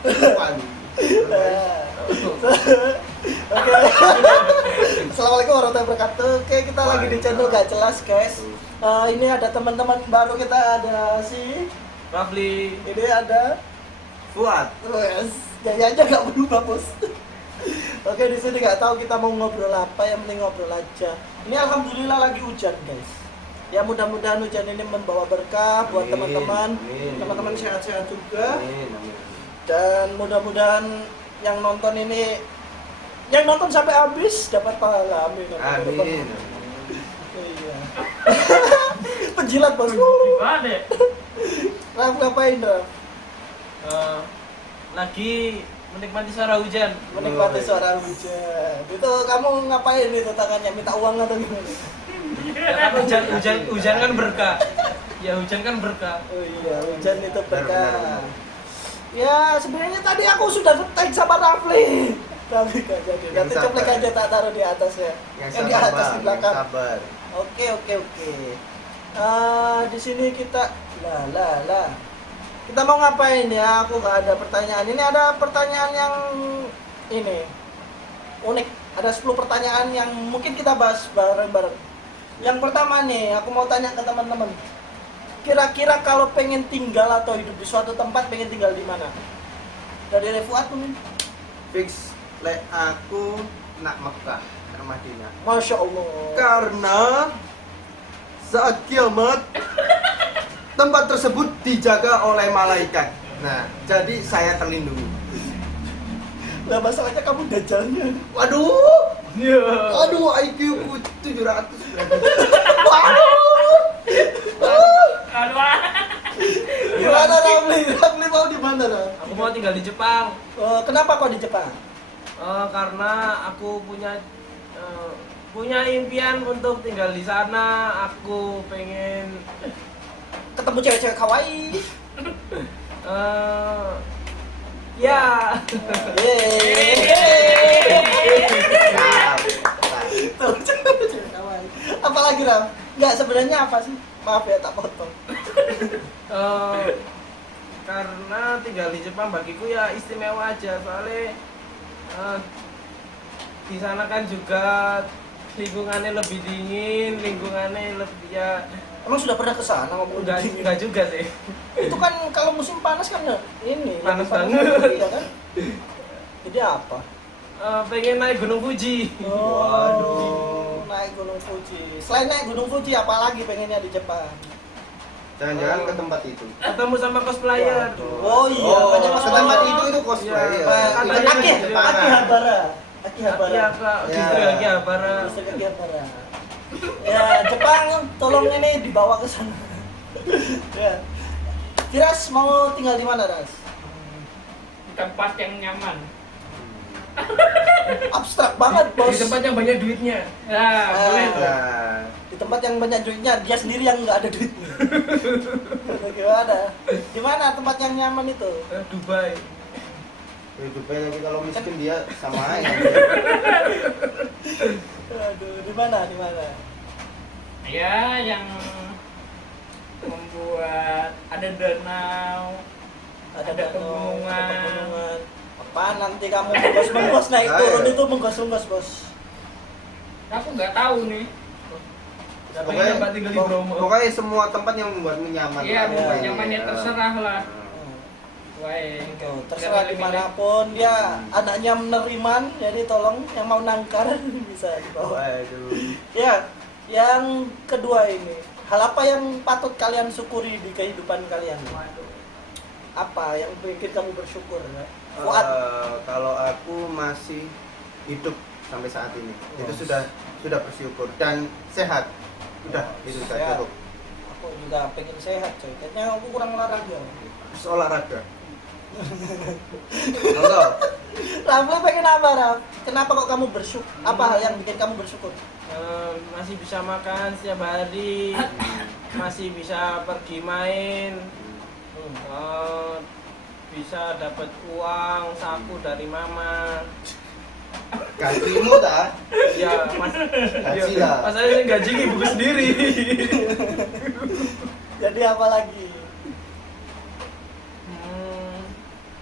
Oke. Assalamualaikum warahmatullahi wabarakatuh. Oke, kita lagi di channel Gak Jelas, guys. Ini ada teman-teman baru kita, ada si Rafli. ini ada Fuad. Wes, gaya aja gak berubah, bos. Oke, di sini nggak tahu kita mau ngobrol apa, yang penting ngobrol aja. Ini alhamdulillah lagi hujan, guys. Ya mudah-mudahan hujan ini membawa berkah buat Amin, teman-teman. amin. Teman-teman sehat-sehat juga. Amin. Dan mudah-mudahan yang nonton ini, yang nonton sampai habis dapat pahala. Amin. Amin. Iya. Penjilat, bos. Gimana? Raf, ngapain, Raf? Lagi menikmati suara hujan. Menikmati suara hujan. Itu kamu ngapain itu tangannya? Minta uang atau gimana? Ya kan hujan kan berkah. Ya hujan kan berkah. Oh iya, hujan itu berkah. Ya sebenarnya tadi aku sudah nge-tag sama Rafli, tapi gak jadi. Nanti Yang ceplek sabar. aja tak taruh di atas ya. Yang Di sabar, atas Bang. di belakang. Yang sabar. Oke. Di sini kita lah. Kita mau ngapain ya? Aku gak ada pertanyaan. Ini ada pertanyaan yang ini unik. Ada 10 pertanyaan yang mungkin kita bahas bareng-bareng. Yang pertama nih, aku mau tanya ke teman-teman. Kira-kira kalau pengen tinggal atau hidup di suatu tempat, pengen tinggal di mana? Dari Refuat mungkin? Fix lek aku nak Mekah, nak Madinah. Masya Allah. Karena saat kiamat tempat tersebut dijaga oleh malaikat. Nah, jadi saya terlindungi. Lah masalahnya kamu dajalnya. Waduh, Iya. aduh IQ ku 700. Gimana Rafli? Rafli mau di mana lah? Aku mau tinggal di Jepang. Kenapa kok di Jepang? Karena aku punya impian untuk tinggal di sana. Aku pengen Ketemu cewek-cewek kawaii. ya. Ketemu cewek-cewek kawaii. Apalagi Raf? Enggak, sebenarnya apa sih? Maaf ya tak potong. Karena tinggal di Jepang bagiku ya istimewa aja, soalnya di sana kan juga lingkungannya lebih dingin, lingkungannya lebih ya Emang sudah pernah ke sana ngomong enggak juga sih. Itu kan kalau musim panas kan ini Panas lebih banget. iya kan? Jadi apa? Pengen naik Gunung Fuji. Waduh, naik Gunung Fuji. Selain naik Gunung Fuji, apalagi pengennya di Jepang? Jangan-jangan ke tempat itu. Ketemu sama cosplayer. Oh iya, banyak ke tempat itu cosplay. Iya. Ya. Katanya Akihabara. Akihabara. Iya, Kak. Ya. Justru Akihabara. Bisa ke Akihabara. Ya, Jepang tolong ini dibawa ke sana. Ya. Firas mau tinggal di mana, Ras? Di tempat yang nyaman. Abstrak banget, Bos. Di tempat yang banyak duitnya. Nah, boleh tuh. Nah, Di tempat yang banyak duitnya, dia sendiri yang nggak ada duitnya. Gimana? Di mana tempat yang nyaman itu? Dubai. hidupnya lagi kalau miskin dia sama aja. Aduh, di mana? Di mana? Ya, yang membuat ada danau, ada pegunungan. Apaan nanti kamu menggos-menggos naik turun itu menggos-menggos, Bos. Aku nggak tahu nih. Udah pengen tempat tinggal di Bromo. Pokoknya semua tempat yang membuatmu nyaman. Iya, membuat nyamannya terserah lah. Wae. Tuh, terserah dimanapun dia anaknya meneriman, jadi tolong yang mau nangkar bisa dibawa. Waduh. Ya, yang kedua ini, hal apa yang patut kalian syukuri di kehidupan kalian? Apa yang bikin kamu bersyukur? Ya? Fuad. Kalau aku masih hidup sampai saat ini, itu sudah bersyukur dan sehat. Udah, itu sudah Sehat. cukup. Aku juga pengen sehat, coy. Kayaknya aku kurang olahraga. Terus olahraga. Enggak. Rafli pengen apa, Raf? Kenapa kok kamu bersyukur? Apa hal yang bikin kamu bersyukur? Masih bisa makan setiap hari, masih bisa pergi main, bisa dapat uang saku dari mama. Gajimu dah. Ya, Gaji lah. masalahnya gaji ibu sendiri. Jadi apa lagi?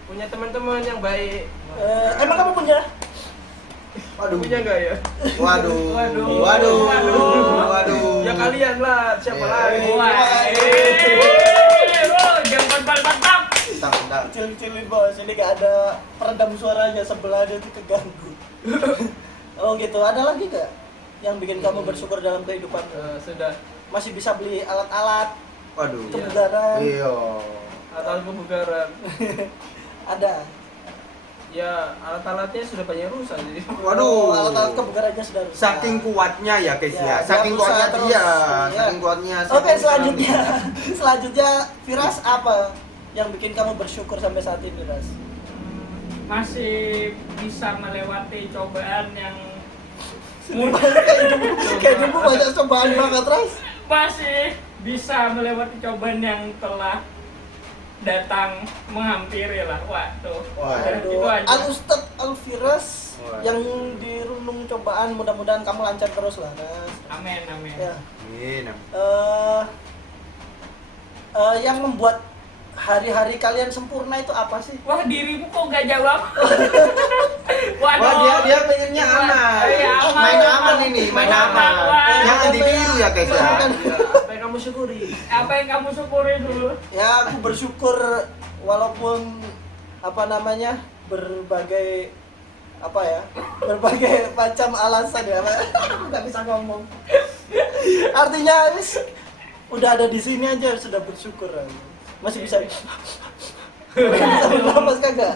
Punya punya teman-teman yang baik. Emang kamu punya? Waduh. Punya nggak ya? Waduh. Waduh. Waduh. Waduh. Waduh. Ya kalian lah, siapa Iya. lagi? Jangan mantap. Tang. Kecil-kecilin bos, ini gak ada peredam suaranya, sebelahnya itu keganggu. Oh gitu, ada lagi gak yang bikin kamu bersyukur dalam kehidupan? Sudah. Masih bisa beli alat-alat Waduh. kebugaran? Iya. Alat kebugaran. Ada. Ya alat-alatnya sudah banyak rusak jadi. Waduh. Alat-alat kebugarannya sudah rusak. Saking kuatnya ya guys Ya, ya. dia Saking berusaha kuatnya terus. dia. Iya. Saking kuatnya. Oke, selanjutnya. Selanjutnya Firas apa yang bikin kamu bersyukur sampai saat ini, Ras? Masih bisa melewati cobaan yang Kayak dulu banyak cobaan banget, Ras. masih bisa melewati cobaan yang telah datang menghampiri lah. Waduh. Waduh. Itu aja. Al-Ustadz Al-Firas Waduh. yang dirundung cobaan, mudah-mudahan kamu lancar terus lah, Ras. Amin, amin. Ya. Amin. Yang membuat hari-hari kalian sempurna itu apa sih? Wah, dirimu kok gak jawab? Waduh. Wah, dia pengennya aman. Iya, aman. Main aman ini, main aman. Aman. Jangan ditiru ya guys ya. Apa yang kamu syukuri? Apa yang kamu syukuri dulu? Ya, aku bersyukur walaupun apa namanya berbagai macam alasan ya, nggak bisa ngomong. Artinya wis udah ada di sini aja sudah bersyukur. Masih bisa bisa bernafas kagak?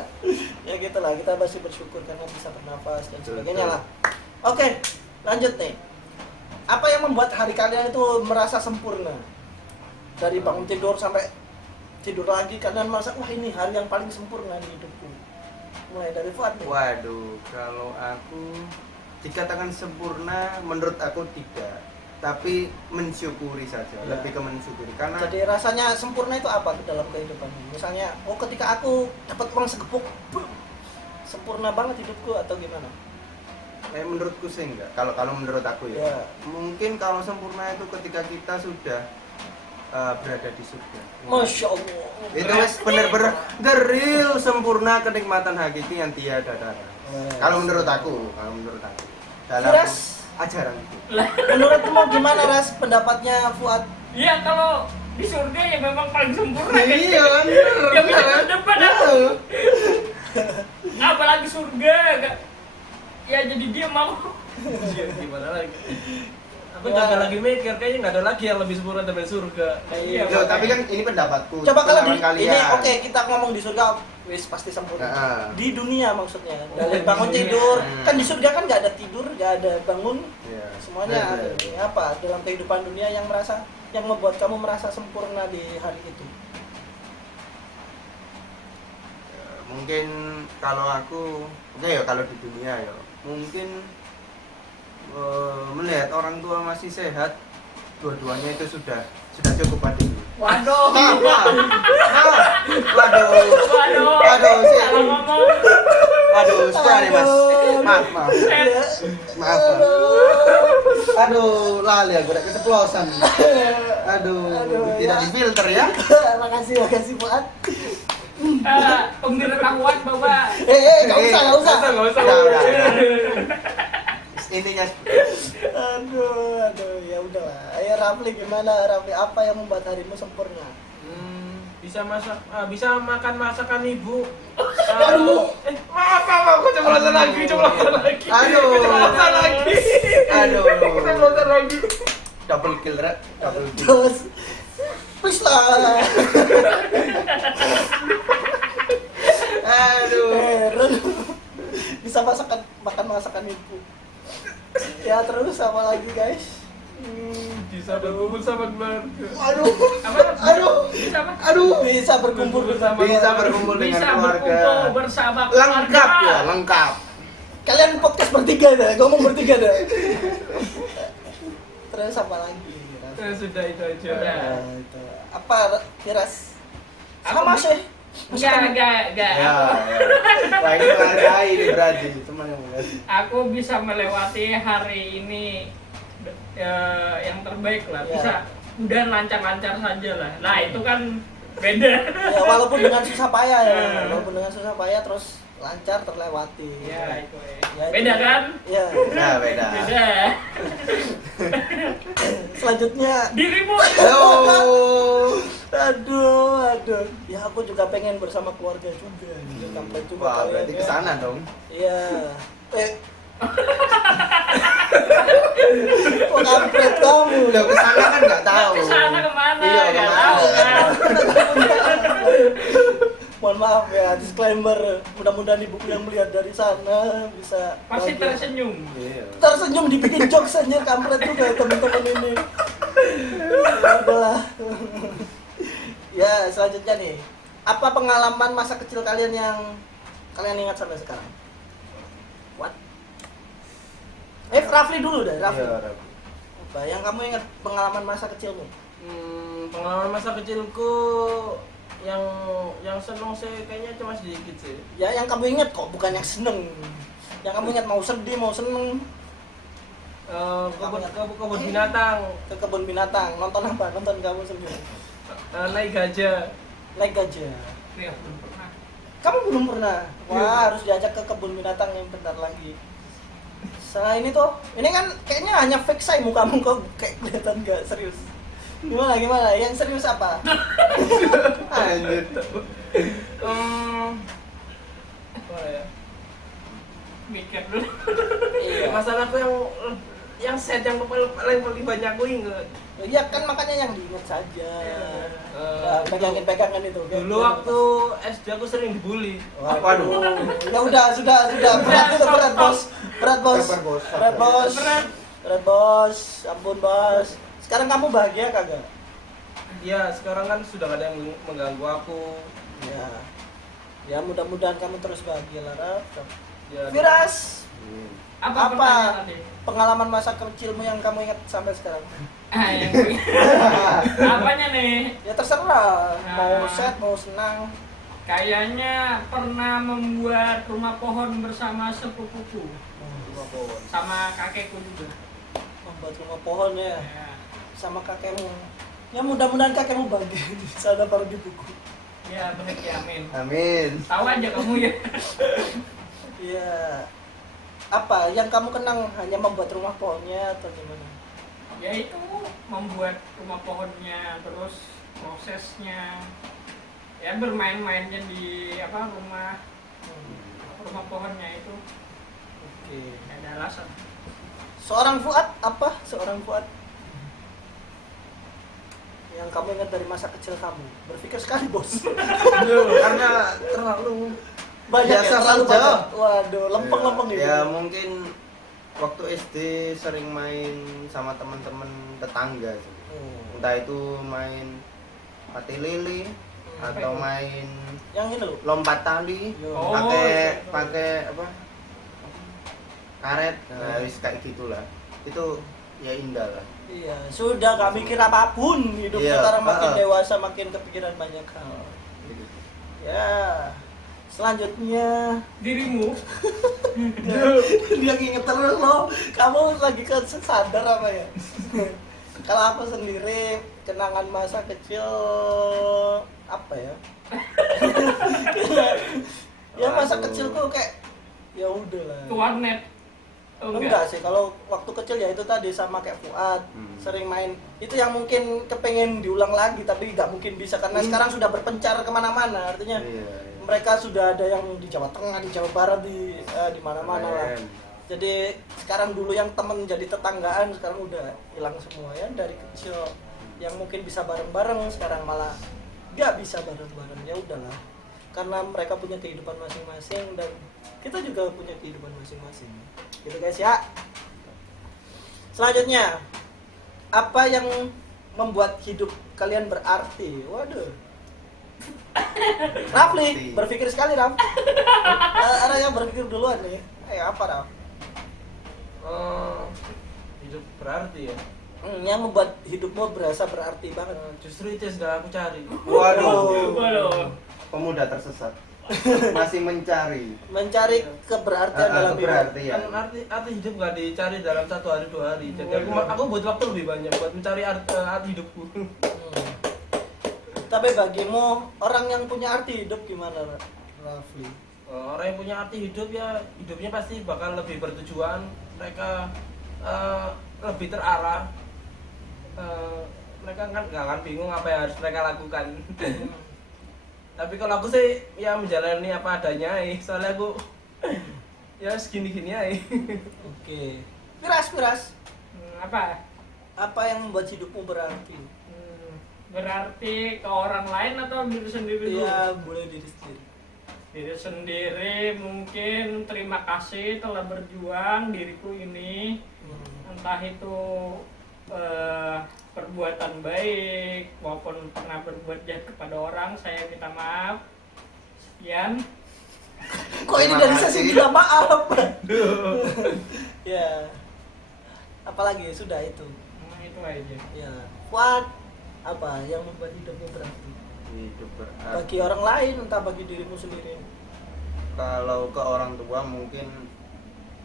Ya gitulah, kita masih bersyukur karena bisa bernafas dan sebagainya lah. Oke, lanjut nih. Apa yang membuat hari kalian itu merasa sempurna? Dari bangun tidur sampai tidur lagi kalian merasa wah ini hari yang paling sempurna di hidupku. Mulai dari Fuad nih. Waduh, kalau aku dikatakan sempurna menurut aku tidak. Tapi mensyukuri saja, Ya. lebih ke mensyukuri karena Jadi rasanya sempurna itu apa dalam kehidupanmu? Misalnya, oh ketika aku dapat uang segepuk, boom, sempurna banget hidupku atau gimana? menurutku sih enggak. Kalau menurut aku ya. Ya. Mungkin kalau sempurna itu ketika kita sudah berada di surga. Masya Allah. Itu wes bener-bener the real sempurna kenikmatan hakiki yang tiada tara. Kalau menurut aku dalam Firas, ajaran itu. menurutmu gimana Ras pendapatnya Fuad? Iya, kalau di surga ya memang paling sempurna kan. Iya, Gak bisa ke depan aku. Apalagi surga, gak. Ya jadi dia mau. Gimana lagi? Aku juga lagi mikir kayaknya nggak ada lagi yang lebih sempurna daripada surga. Iya, Loh, tapi kan ini pendapatku. Coba kalau di pendapat ini oke kita ngomong di surga wis pasti sempurna. Nah. Di dunia maksudnya. Dari bangun tidur, kan di surga kan nggak ada tidur, nggak ada bangun, Iya. semuanya ada. Iya. Apa dalam kehidupan dunia yang membuat kamu merasa sempurna di hari itu? Mungkin kalau aku oke ya kalau di dunia ya mungkin melihat orang tua masih sehat, dua-duanya itu sudah cukup bagiku. Waduh. Waduh, Salah ngomong. Aduh, sudah nih mas. Maaf. Ya. Maaf. Aduh, lali aku udah keceplosan. Aduh, tidak ya. difilter ya. Makasih Fuad. Pemberitahuan bahwa Nggak usah. Udah. Intinya Aduh, ya udahlah. Ayo Rafli gimana Rafli? Apa yang membuat harimu sempurna? Bisa makan masakan ibu. Aduh. Maaf, aku keceplosan lagi. Aduh. Keceplosan lagi. Double kill, Red. Double kill. Terus, please lah. Aduh. Heran. Bisa makan masakan ibu. Ya terus apa lagi guys? Bisa berkumpul sama keluarga. Aduh. bisa apa? Bisa berkumpul bersama. Bisa berkumpul dengan Bisa keluarga. berkumpul bersama Lengkap keluarga. ya, lengkap. Kalian podcast bertiga dah, ngomong bertiga dah. Terus apa lagi? Sudah itu aja. Sudah. Nah, itu. Apa Firas? Aku Sama sih. Enggak. Ya. Wah, ini menghargai ini berarti. Teman yang menghargai. Aku bisa melewati hari ini yang terbaik lah. Ya. Bisa udah lancar-lancar saja lah. Nah, itu kan Beda. Ya, walaupun dengan susah payah ya, walaupun dengan susah payah terus lancar terlewati. Ya, itu. Ya, itu. Beda kan? Ya. Nah, beda. Beda. Selanjutnya, Dirimu. Halo. aduh. Ya aku juga pengen bersama keluarga juga. Kampret juga Wah, kalian, berarti ya. ke sana dong. Iya. Kok kampret kamu? Udah ke sana kan nggak tahu. Ke sana kemana? Iya, Nggak kemana? tahu kan? Mohon maaf ya, disclaimer. Mudah-mudahan ibu yang melihat dari sana bisa Pasti bahagia. tersenyum. Iya. Tersenyum dibikin jokes anjir, kampret juga teman-teman ini. Ya udahlah. Ya, selanjutnya nih. Apa pengalaman masa kecil kalian yang kalian ingat sampai sekarang? What? Rafli dulu deh, Rafli. Iya, Rafli. Apa yang kamu ingat pengalaman masa kecilmu? Pengalaman masa kecilku yang seneng sih kayaknya cuma sedikit sih. Ya yang kamu ingat kok, bukan yang seneng. Yang kamu ingat mau sedih, mau seneng. Kebun binatang, Ke kebun binatang, nonton apa? Nonton kamu sendiri. naik gajah. Naik gajah. Iya, belum pernah. Kamu belum pernah? Wah, harus diajak ke kebun binatang yang bentar lagi. Selain itu, ini kan kayaknya hanya fake say mukamu kok kayak kelihatan gak serius. Gimana? Yang serius apa? Anjir. Apa ya? Mikir dulu. Iya. Masalahku yang set yang paling banyak aku inget. Iya kan makanya yang diingat saja. Eh, Pegangan itu. Dulu waktu SD aku sering dibully. Waduh. Ya udah, sudah. Berat bos. Sabar, bos. Berat bos. Ampun bos. Sekarang kamu bahagia kagak? Ya sekarang kan sudah gak ada yang mengganggu aku. Ya. Ya mudah-mudahan kamu terus bahagia lah, Raf. Ya, Firas, Apa Apa? pertanyaan tadi? pengalaman masa kecilmu yang kamu ingat sampai sekarang? Apanya nih? Ya terserah, mau sad, mau senang. Kayaknya pernah membuat rumah pohon bersama sepupuku Rumah pohon. sama kakekku juga. Membuat rumah pohon ya, Ya, sama kakekmu. Ya mudah-mudahan kakekmu bahagia di sana baru di buku. ya benar ya, amin. Amin. Tahu aja kamu ya. Iya. Apa yang kamu kenang hanya membuat rumah pohonnya atau gimana? Ya itu membuat rumah pohonnya, terus prosesnya, ya bermain-mainnya di rumah pohonnya itu. Oke. Nggak ada alasan. Seorang Fuad apa? Seorang Fuad yang kamu ingat dari masa kecil kamu? Berpikir sekali bos. Karena terlalu Banyak biasa ya, terlalu saja. banyak. Waduh, lempeng-lempeng gitu. Ya mungkin waktu SD sering main sama teman-teman tetangga sih. Entah itu main mati lili atau main Yang ini loh. lompat tali, Yo. pakai apa? Karet, nah, wis kayak gitulah. Itu ya indah lah. Iya, sudah gak mikir apapun. Hidup Iya, sekarang makin heeh. dewasa, makin kepikiran banyak hal. Gitu. Ya, selanjutnya Dirimu. dia inget terus loh. Kamu lagi sadar apa ya? Kalau aku sendiri kenangan masa kecil apa ya? Ya masa kecilku kayak ya udahlah. Ke warnet. Oh, Enggak sih, kalau waktu kecil ya itu tadi sama kayak Fuad, sering main. Itu yang mungkin kepengen diulang lagi, tapi nggak mungkin bisa karena sekarang sudah berpencar kemana-mana. Artinya Iya. mereka sudah ada yang di Jawa Tengah, di Jawa Barat, di mana-mana lah. Keren. Jadi sekarang dulu yang temen jadi tetanggaan sekarang udah hilang semua ya dari kecil. Yang mungkin bisa bareng-bareng sekarang malah nggak bisa bareng-bareng. Ya udahlah, karena mereka punya kehidupan masing-masing dan kita juga punya kehidupan masing-masing. Gitu guys ya. Selanjutnya, apa yang membuat hidup kalian berarti? Waduh. Rafli, berpikir sekali Raf. Ada yang berpikir duluan nih. Ayo apa Raf? Hidup berarti ya. Yang membuat hidupmu berasa berarti banget. Justru itu yang sedang aku cari. Waduh. Waduh. Pemuda tersesat. Masih mencari. Mencari keberartian dalam hidup. Keberartian. Kan arti hidup gak dicari dalam 1 hari 2 hari. Jadi aku butuh waktu lebih banyak buat mencari arti hidupku. Tapi bagimu orang yang punya arti hidup gimana, Rafli? Orang yang punya arti hidup ya hidupnya pasti bakal lebih bertujuan. Mereka lebih terarah. Mereka kan nggak akan bingung apa yang harus mereka lakukan. Tapi kalau aku sih ya menjalani apa adanya, soalnya aku ya segini-gini aja. Oke. Miras. Apa? Apa yang membuat hidupmu berarti? Berarti ke orang lain atau diri sendiri dulu? Iya, boleh diri sendiri. Diri sendiri mungkin terima kasih telah berjuang diriku ini, entah itu perbuatan baik maupun pernah berbuat jahat kepada orang, saya minta maaf. Sekian. Kok ini Terima dari kasih. sesi minta maaf? Ya. Apalagi sudah itu. Itu aja. Ya. What? Apa yang membuat hidupmu berarti? Hidup berarti. Bagi orang lain, entah bagi dirimu sendiri. Kalau ke orang tua mungkin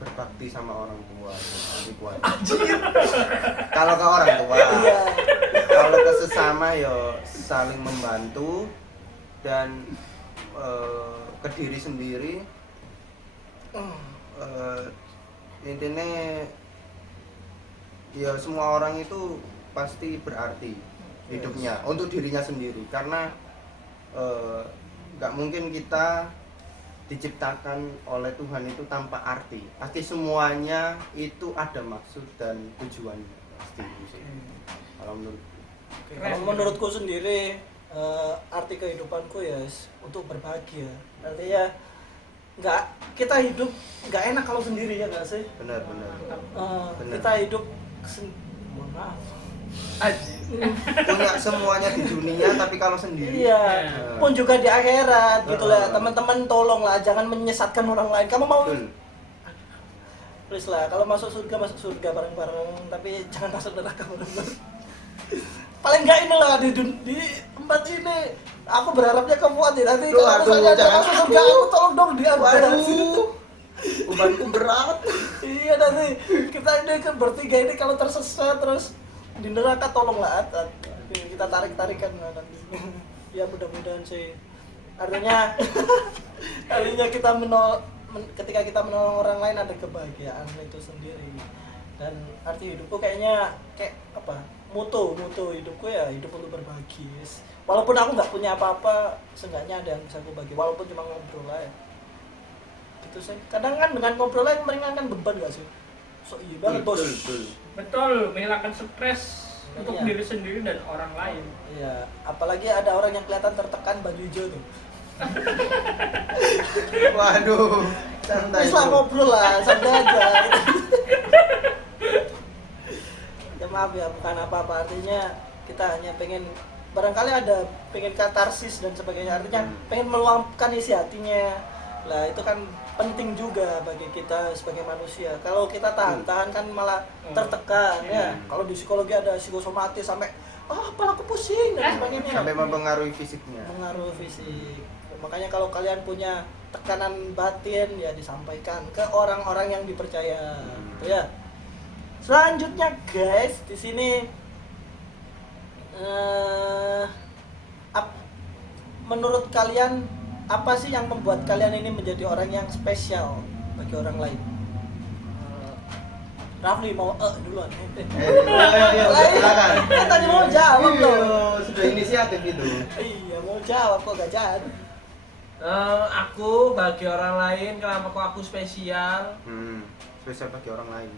berbakti sama orang tua lebih kuat. Kalau ke orang tua, Iya. kalau ke sesama yo saling membantu dan ke diri sendiri intinya ya semua orang itu pasti berarti hidupnya untuk dirinya sendiri karena nggak mungkin kita diciptakan oleh Tuhan itu tanpa arti. Pasti semuanya itu ada maksud dan tujuannya pasti itu sih. Kalau menurut Kalau menurutku sendiri arti kehidupanku ya untuk berbagi ya. Artinya nggak kita hidup nggak enak kalau sendiri ya nggak sih? benar-benar Benar. Kita hidup mohon maaf. punya semuanya di dunia tapi kalau sendiri Iya, pun juga di akhirat gitu lah. Betul. Teman-teman tolonglah jangan menyesatkan orang lain. Kamu mau betul. please lah, kalau masuk surga bareng-bareng, tapi jangan masuk neraka bareng-bareng. Paling enggak inilah di tempat ini. Aku berharapnya kamu hati nanti Duh, kalau aduh, misalnya ada jangan. masuk surga aku tolong dong dia. Waduh, bebanku berat. Iya nanti kita ini kan bertiga ini kalau tersesat terus di neraka tolonglah kita tarik-tarikan lah nanti. Ya mudah-mudahan sih. Artinya kita ketika kita menolong orang lain ada kebahagiaan itu sendiri. Dan arti hidupku kayaknya kayak apa? Moto hidupku ya hidup untuk berbagi. Walaupun aku nggak punya apa-apa, seenggaknya ada yang bisa aku bagi. Walaupun cuma ngobrol lah ya. Gitu sih. Kadang kan dengan ngobrol lain meringankan beban nggak sih? So iya banget bos. Betul, menghilangkan stres untuk Iya. diri sendiri dan orang lain. Iya, apalagi ada orang yang kelihatan tertekan baju hijau tuh. Waduh, santai. Wis lah ngobrol lah, santai aja. Ya maaf ya, bukan apa-apa, artinya kita hanya pengen barangkali ada pengen katarsis dan sebagainya, artinya pengen meluapkan isi hatinya. Lah itu kan penting juga bagi kita sebagai manusia. Kalau kita tahan-tahan kan malah tertekan ya. Kalau di psikologi ada psikosomatis sampai apalah aku pusing dan sebagainya. Sampai mempengaruhi fisiknya. Mengaruh fisik. Makanya kalau kalian punya tekanan batin ya disampaikan ke orang-orang yang dipercaya. Gitu ya. Selanjutnya guys, di sini menurut kalian apa sih yang membuat kalian ini menjadi orang yang spesial bagi orang lain? Rafli mau duluan. Silakan. Kan tadi mau jawab loh. Sudah inisiatif itu. Iya mau jawab kok gak jahat. Aku bagi orang lain, kenapa kok aku spesial? Spesial bagi orang lain.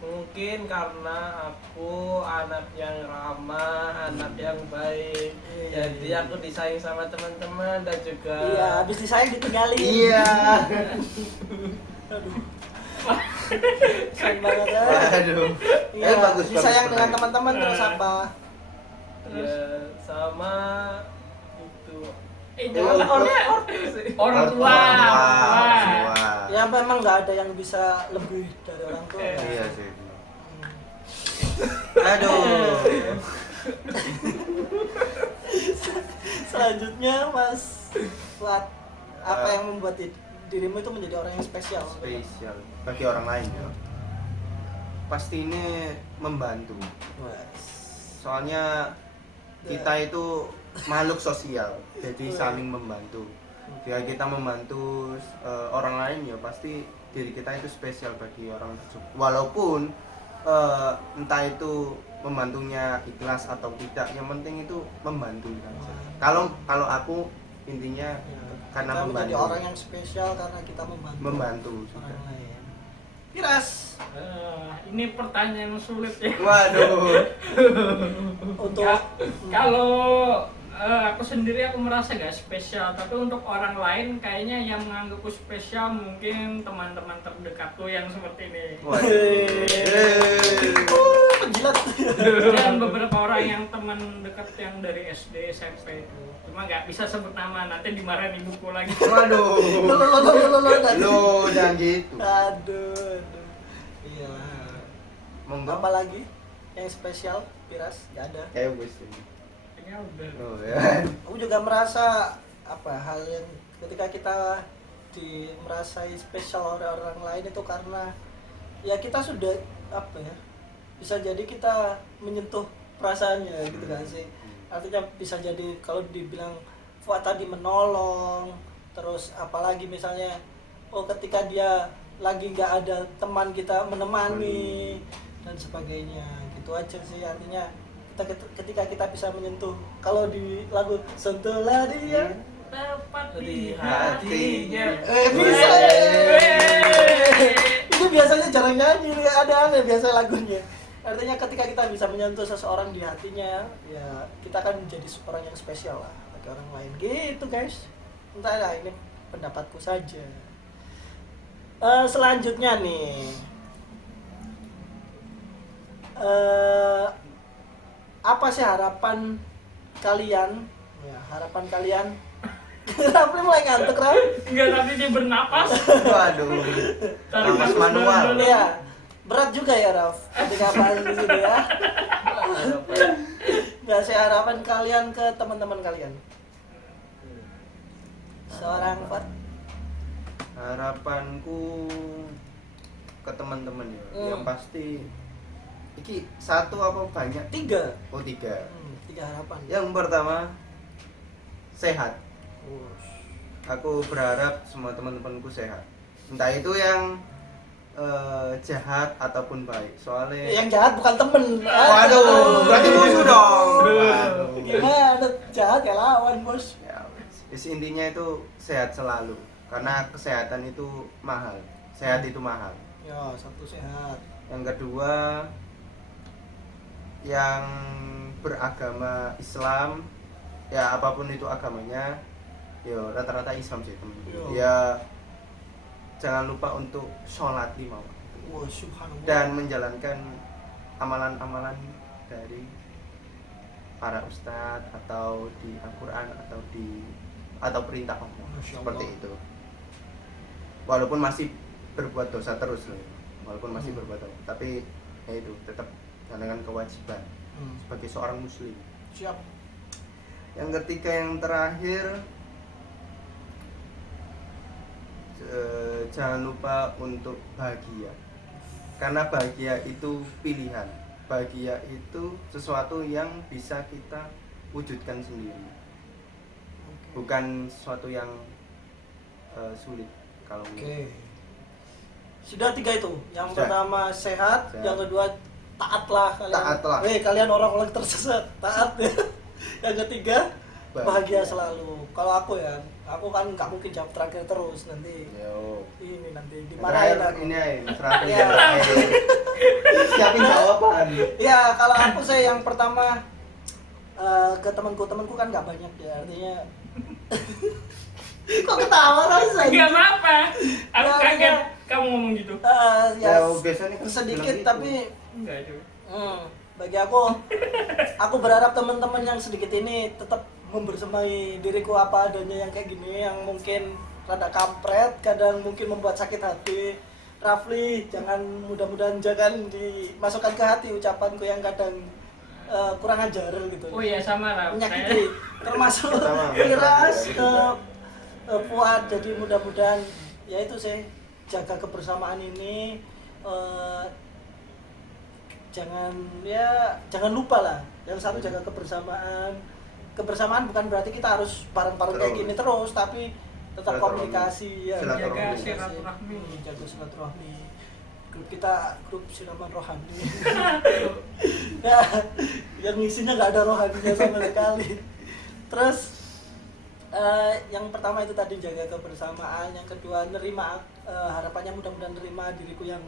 Mungkin karena aku anak yang ramah, anak yang baik. Jadi aku disayang sama teman-teman dan juga Iya, habis disayang ditinggalin. Iya. Aduh. Keren banget ya. Waduh. Iya, Bagus. disayang dengan teman-teman terus apa? ya, sama itu Jangan orang tua. Semua. Ya memang nggak ada yang bisa lebih dari orang tua. Oke. Iya sih. Aduh. Selanjutnya Mas Fuad, apa yang membuat dirimu itu menjadi orang yang spesial? Spesial bagi orang lain ya. Pasti ini membantu. Wes. Soalnya kita itu makhluk sosial, jadi saling membantu. Jika kita membantu orang lain ya pasti diri kita itu spesial bagi orang tersebut. Walaupun entah itu membantunya ikhlas atau tidak, yang penting itu membantu saja. Kalau aku intinya karena kita menjadi membantu. orang yang spesial karena kita Membantu orang sudah. lain. Piras, Ini pertanyaan sulit ya. Waduh. untuk Kalau aku sendiri aku merasa gak spesial, tapi untuk orang lain kayaknya yang menganggapku spesial mungkin teman-teman terdekatku yang seperti ini. penjilat. Dan beberapa orang yang teman dekat yang dari SD SMP itu. Cuma nggak bisa sebut nama, nanti dimarahin ibuku lagi. Waduh. Lo jangan gitu. Aduh. Iya. Monggo. Apa lagi yang spesial, Piras? Gak ada. Kayak wis. Kayaknya udah. Oh ya. Aku juga merasa hal yang ketika kita merasai spesial oleh orang lain itu karena ya kita sudah bisa jadi kita menyentuh perasaannya gitu kan sih. Artinya bisa jadi kalau dibilang Fuad tadi menolong, terus apalagi misalnya ketika dia lagi nggak ada teman kita menemani dan sebagainya, gitu aja sih. Artinya ketika kita bisa menyentuh, kalau di lagu sentuhlah dia Tepat Di di hatinya. bisa itu biasanya jarang nyanyi, ada aneh biasa lagunya. Artinya ketika kita bisa menyentuh seseorang di hatinya, ya kita akan menjadi orang yang spesial lah bagi orang lain gitu guys. Entahlah, ini pendapatku saja. Selanjutnya nih, apa sih harapan kalian? Ya, harapan kalian. Rafli mulai ngantuk, Raf. Enggak, tapi dia bernapas. Waduh. Napas manual. Iya, berat juga ya Raf. Ketika bahas di sini ya. Nggak sih harapan kalian ke teman-teman kalian. Seorang Fat. Harapanku ke teman-teman ya, yang Hmm. pasti iki satu apa banyak? 3. Oh 3. 3 harapan. Yang pertama sehat. Aku berharap semua teman-temanku sehat. Entah itu yang jahat ataupun baik. Soalnya Yang jahat bukan temen. waduh, berarti musuh dong. Waduh. Gimana jahat ya lawan bos. Ya, wis, intinya itu sehat selalu. Karena kesehatan itu mahal. Sehat itu mahal. Ya, satu sehat. Yang kedua, yang beragama Islam, ya apapun itu agamanya, ya rata-rata Islam sih temen. Yo. Ya jangan lupa untuk sholat 5 waktu Wah, subhanallah. dan menjalankan amalan-amalan dari para ustadz atau di Al-Quran atau perintah Allah, Masya seperti Allah. itu. Walaupun masih berbuat dosa terus loh, walaupun masih berbuat dosa, tapi ya itu tetap dengan kewajiban sebagai seorang muslim. Siap. Yang ketiga, yang terakhir, jangan lupa untuk bahagia, karena bahagia itu pilihan. Bahagia itu sesuatu yang bisa kita wujudkan sendiri, bukan sesuatu yang sulit. Kalau Oke. Sudah 3 itu. Yang Sudah. pertama sehat, Sehat. yang kedua taatlah kalian. Taatlah. Kalian orang-orang tersesat, taat ya. Yang ketiga bahagia Bahagia. selalu. Kalau aku ya, aku kan nggak mungkin jawab terakhir terus nanti. Yo. Ini nanti Terakhir dimarahin aku. ini aja, terakhir Iya. siapin jawaban. Ya, kalau aku sih yang pertama ke temanku kan nggak banyak ya, artinya. Kok ketawa rasanya? Enggak apa-apa. Aku Ya, kaget ya. kamu ngomong gitu. Ya, Ya, biasanya kan sedikit bilang gitu. tapi Enggak juga. bagi aku berharap teman-teman yang sedikit ini tetap membersamai diriku apa adanya yang kayak gini, yang mungkin rada kampret, kadang mungkin membuat sakit hati. Rafli, jangan mudah-mudahan jangan dimasukkan ke hati ucapanku yang kadang kurang ajar gitu. Oh iya, sama Raf. Menyakiti, termasuk Sama. Miras ke Fuad. Jadi mudah-mudahan ya itu sih, jaga kebersamaan ini. jangan lupa lah. Yang satu jaga kebersamaan. Kebersamaan bukan berarti kita harus bareng-bareng kayak Terus. gini terus, tapi tetap Silaturahmi. komunikasi ya. Silaturahmi. Jaga silaturahmi. Jaga silaturahmi. Grup kita grup siraman rohani. Ya, yang isinya nggak ada rohaninya sama sekali. Terus yang pertama itu tadi jaga kebersamaan, yang kedua nerima harapannya mudah-mudahan nerima diriku yang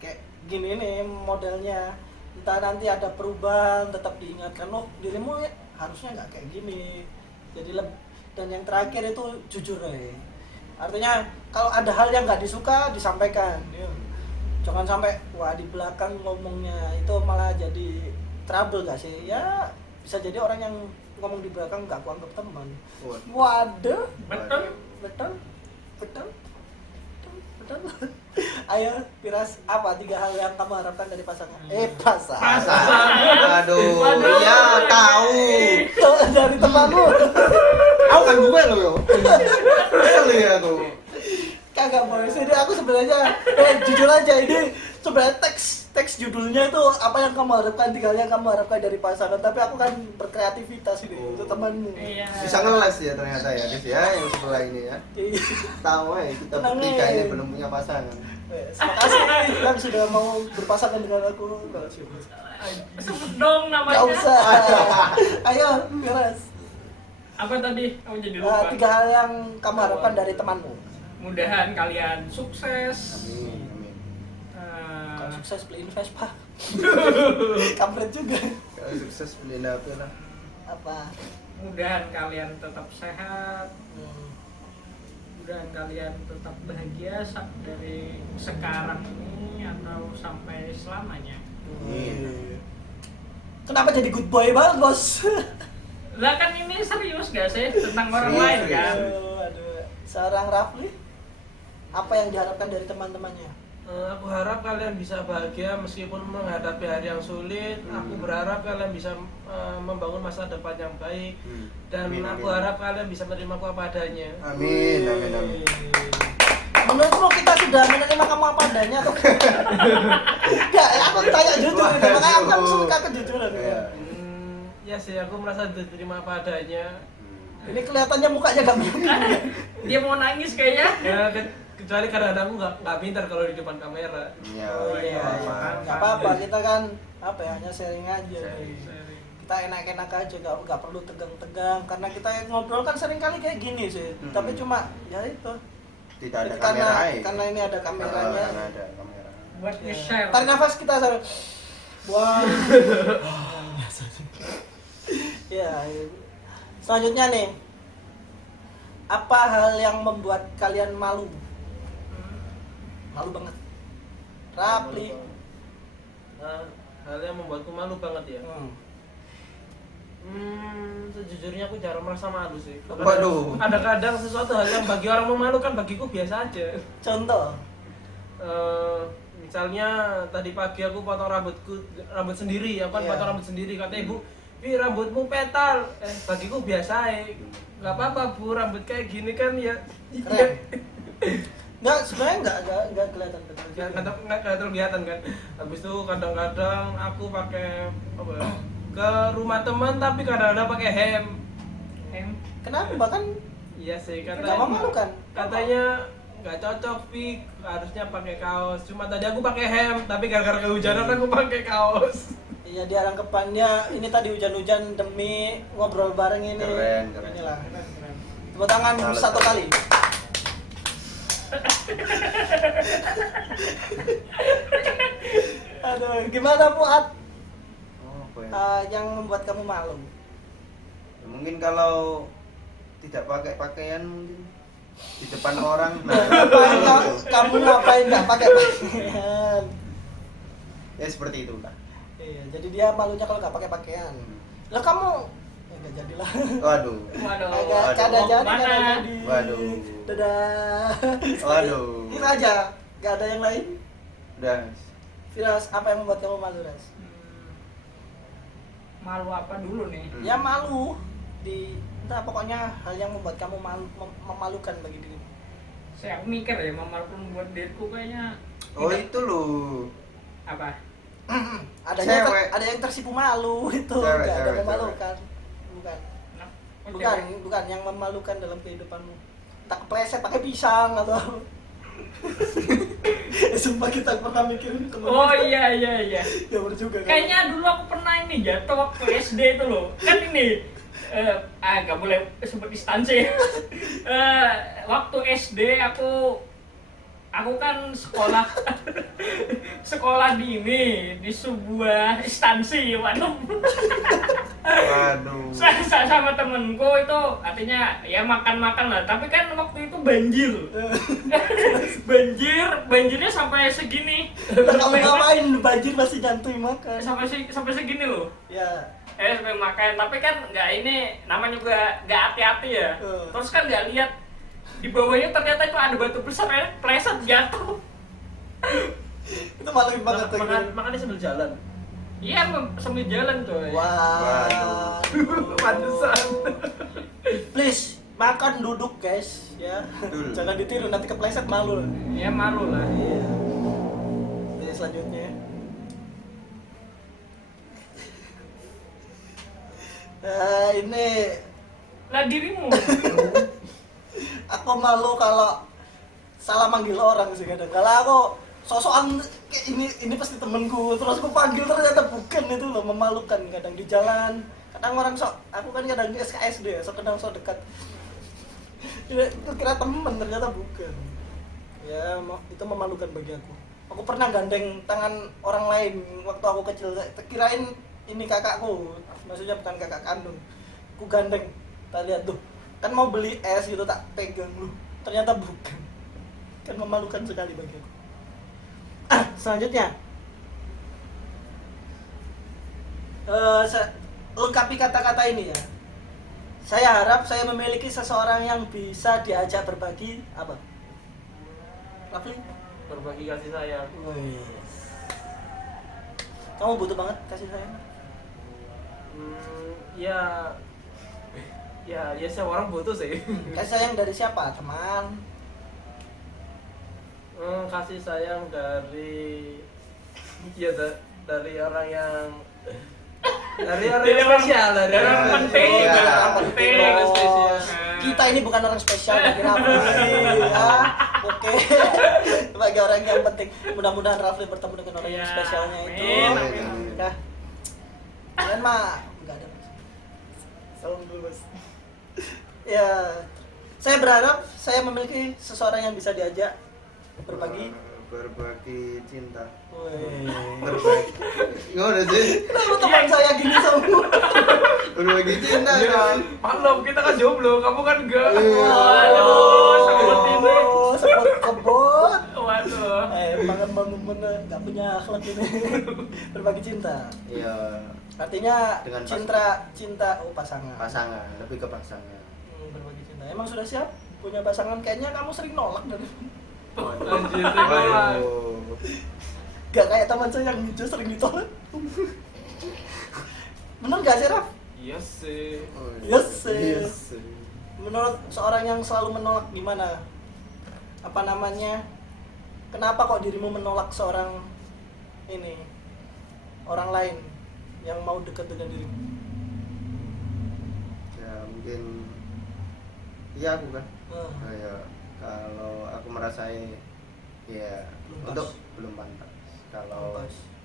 kayak gini nih modelnya. Entah nanti ada perubahan, tetap diingatkan loh dirimu ya, harusnya nggak kayak gini. Jadi dan yang terakhir itu jujur ya. Artinya kalau ada hal yang nggak disuka disampaikan. Ya. Jangan sampai wah di belakang ngomongnya itu malah jadi trouble gak sih? Ya bisa jadi orang yang ngomong di belakang nggak kuanggap teman. Waduh, Betul. betul, betul, betul. Ayo, Firas, apa 3 hal yang kamu harapkan dari pasangan? Pasangan. Aduh, Waduh. ya tahu. Dari temanmu. Aku kan gue loh yo. Kesel ya tuh. Kagak boy, jadi aku sebenarnya jujur aja ini sebenarnya teks judulnya itu apa yang kamu harapkan, 3 hal yang kamu harapkan dari pasangan, tapi aku kan berkreativitas ini untuk temanmu. Iya. Bisa ngeles ya ternyata ya, Des ya yang sebelah ini ya. Iya. Tahu ya kita Tenang, bertiga ini eh. belum punya pasangan. Terima kasih yang sudah mau berpasangan dengan aku. Sebut dong namanya. Gak usah. Ayo, Firas. Apa tadi? Aku jadi lupa. 3 hal yang kamu harapkan dari temanmu. Mudahan kalian sukses. Amin, amin. Kalau sukses beliin Vespa. Kampret juga. Kalau sukses beliin HP lah. Apa? Mudahan kalian tetap sehat. Mudahan kalian tetap bahagia dari sekarang ini atau sampai selamanya. Kenapa jadi good boy banget, Bos? Lah kan ini serius gak sih tentang orang Serius, lain serius. kan? Aduh. Seorang Rafli, apa yang diharapkan dari teman-temannya? Aku harap kalian bisa bahagia meskipun menghadapi hari yang sulit. Aku berharap kalian bisa membangun masa depan yang baik. Dan Amin, aku amin. harap kalian bisa menerima aku apa adanya. Amin, amin, amin. Menurutmu kita sudah menerima kamu apa adanya atau enggak? Aku tanya jujur, ini, makanya aku kan suka kejujuran. Iya. Ya sih, aku merasa diterima apa adanya. Ini kelihatannya mukanya gak mungkin. Dia mau nangis kayaknya. Ya, kecuali kadang-kadang aku nggak pintar kalau di depan kamera. Iya, Oh iya, nggak apa-apa. Kita kan apa ya, hanya sharing aja. nih. Sharing. Kita enak-enak aja, nggak perlu tegang-tegang. Karena kita ngobrol kan sering kali kayak gini sih. Tapi cuma ya itu. Tidak ada karena kamera. karena ini ada kameranya. Karena ada kamera. Buat Ya. nge-share. Tarik nafas kita sampai. Wah. Ya. Selanjutnya nih. Apa hal yang membuat kalian malu? Malu banget. Rapli. Nah, hal yang membuatku malu banget ya. Hmm. Sejujurnya aku jarang merasa malu sih. Waduh. Kadang-kadang sesuatu hal yang bagi orang memalukan bagiku biasa aja. Contoh. Misalnya tadi pagi aku potong rambut sendiri, aku kan Iya. potong rambut sendiri, kata ibu, "Ih, rambutmu petal." Bagiku biasa aja. Nggak apa-apa bu, rambut kayak gini kan ya. Keren. Nggak, sebenarnya nggak kelihatan betul. Nggak kelihatan kan. Habis itu kadang-kadang aku pakai apa ya, ke rumah teman tapi kadang-kadang pakai hem. Kenapa? Bahkan Iya sih, nggak katanya memalukan. katanya nggak cocok Vi, harusnya pakai kaos. Cuma tadi aku pakai hem, tapi gara-gara kehujanan aku pakai kaos. Iya, dia rangkepannya ini tadi hujan-hujan demi ngobrol bareng ini. Keren, keren. Inilah. Tepuk tangan Salut, satu salut. kali. Aduh, gimana Fuad? Oh, apa ya? Yang membuat kamu malu? Ya, mungkin kalau tidak pakai pakaian mungkin di depan orang. Nah, Kamu ngapain nggak pakai pakaian? ya seperti itu lah. Iya, jadi dia malunya kalau nggak pakai pakaian. Lah kamu ya nggak jadilah. Waduh. Waduh. Agak Waduh. kada jadi, Mana? kada jadi. Waduh. Dadah. Waduh. Itu aja, nggak ada yang lain. Udah. Firas, apa yang membuat kamu malu, Ras? Malu apa dulu nih? Ya malu di entah pokoknya hal yang membuat kamu memalukan bagi dirimu. Saya mikir ya memalukan buat diriku kayaknya Oh itu loh. apa? Cewek. Ada yang tersipu malu itu, Cewek, nggak ada cewek, memalukan. Bukan. Nah, Bukan yang memalukan dalam kehidupanmu. Tak kepleset pakai pisang atau sumpah kita pernah mikirin temen. Oh iya. Ya bener juga kan. Kayaknya dulu aku pernah ini jatuh waktu SD itu loh. Kan ini nggak boleh sebut instansi. Waktu SD aku kan sekolah di sebuah instansi, waduh. Waduh. Saya sama temenku itu artinya ya makan lah, tapi kan waktu itu banjir. Banjirnya sampai segini. Kalau ngapain banjir masih nyantui makan. Sampai segini loh. Ya. Sampai makan, tapi kan nggak ini namanya juga nggak hati-hati ya. Terus kan nggak lihat di bawahnya ternyata itu ada batu besar, pleset jatuh. Itu maluin banget tuh. Makannya sambil jalan. Iya, sambil jalan coy. Wah. Pantesan. Please makan duduk guys ya. Betul. Jangan ditiru nanti kepleset malu. Ya malu lah. Iya. Jadi selanjutnya. Ini Lah dirimu. aku malu kalau salah manggil orang sih kadang. Kalau aku sosokan kayak ini pasti temenku, terus aku panggil ternyata bukan, itu loh memalukan kadang di jalan. Kadang orang aku kan kadang di SKSD ya, kadang dekat. Itu kira temen ternyata bukan. Ya itu memalukan bagi aku. Aku pernah gandeng tangan orang lain waktu aku kecil, kirain ini kakakku, maksudnya bukan kakak kandung. Aku gandeng, tak lihat tuh, kan mau beli es gitu tak pegang lu, ternyata bukan. Kan memalukan sekali bagi aku. Selanjutnya, lengkapi kata-kata ini ya. Saya harap saya memiliki seseorang yang bisa diajak berbagi apa? Rafli? Berbagi kasih sayang. Kamu butuh banget kasih sayang? Ya semua orang butuh sih. Kasih sayang dari siapa? Teman? Kasih sayang dari dari orang yang spesial, dari orang penting, Iya. dari orang penting. Orang spesial. Kita ini bukan orang spesial bagi Rafli ya. Oke. Bagi orang yang penting. Mudah-mudahan Rafli bertemu dengan orang yang Ya, spesialnya itu. amin. Nah, kalian mah enggak ada. Salam dulu, Bos. Ya, saya berharap saya memiliki seseorang yang bisa diajak berbagi. Berbagi cinta. Wih. Berbagi. Ngono sih. Kenapa teman saya gini semua? Berbagi cinta Iya, kan. maklum kita kan jomblo, kamu kan enggak. Iya. Waduh, sebut ini. Sebut kebot. Waduh. Bangun mana nggak punya akhlak ini. Berbagi cinta. Iya, Artinya Dengan cinta pasangan. pasangan, lebih ke pasangan. Berbagi cinta. Emang sudah siap punya pasangan? Kayaknya kamu sering nolak dari. Anjir, Waduh. Gak kayak teman saya yang hijau sering ditolak. Bener gak sih, Raf? Iya sih. Yes, sih. Yes. Menurut seorang yang selalu menolak gimana? Apa namanya? Kenapa kok dirimu menolak seorang ini? Orang lain yang mau dekat dengan dirimu? Ya mungkin iya aku kan. Eh, Kayak kalau aku merasai ya Belum pas. untuk belum pantas. Kalau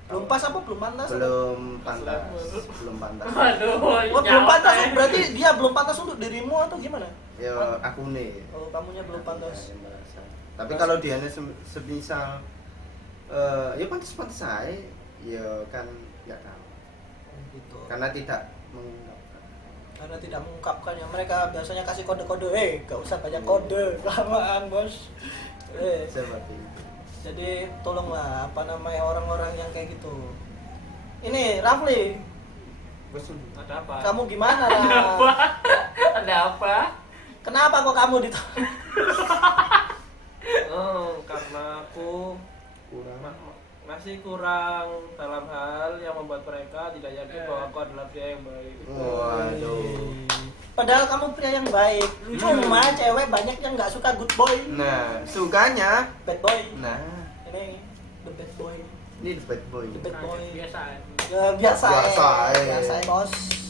belum pas apa belum pantas? belum pantas, belum pantas. Waduh. Oh, belum jawab pantas saya. berarti dia belum pantas untuk dirimu atau gimana? Ya aku nih. Oh, kamunya belum pantas. Ya, merasa. Tapi kalau dia semisal ya pantas-pantas saya, ya kan nggak tahu. Oh, gitu. Karena tidak mengungkapkan. Karena tidak mengungkapkan ya, mereka biasanya kasih kode-kode, gak usah banyak kode, kelamaan bos. Seperti itu. Jadi tolonglah apa namanya orang-orang yang kayak gitu. Ini Rafli, Ada apa? kamu gimana Ada apa? lah? Ada apa? Kenapa kok kamu ditolak? Karena aku Kurang. masih kurang dalam hal yang membuat mereka tidak yakin bahwa aku adalah pria yang baik. Waduh. Padahal kamu pria yang baik. Cuma cewek banyak yang nggak suka good boy, Nah, sukanya. bad boy. Nah, Ini the bad boy. Ini the bad boy. The bad boy. Biasa. Ya, biasa